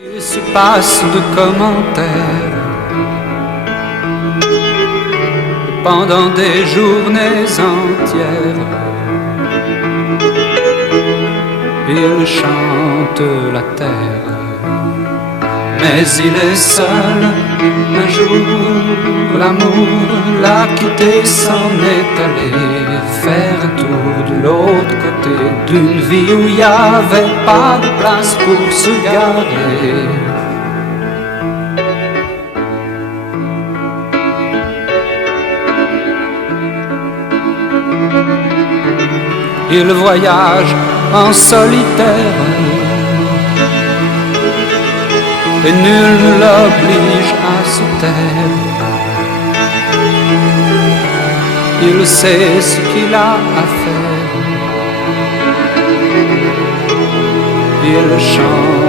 Il se passe de commentaires pendant des journées entières. Il chante la terre, mais il est seul. Un jour, l'amour l'a quitté, s'en est allé faire un tour de l'autre côté d'une vie où il n'y avait pas de place pour se garer. Il voyage en solitaire et nul ne l'oblige à se taire. Il sait ce qu'il a à faire. Il chante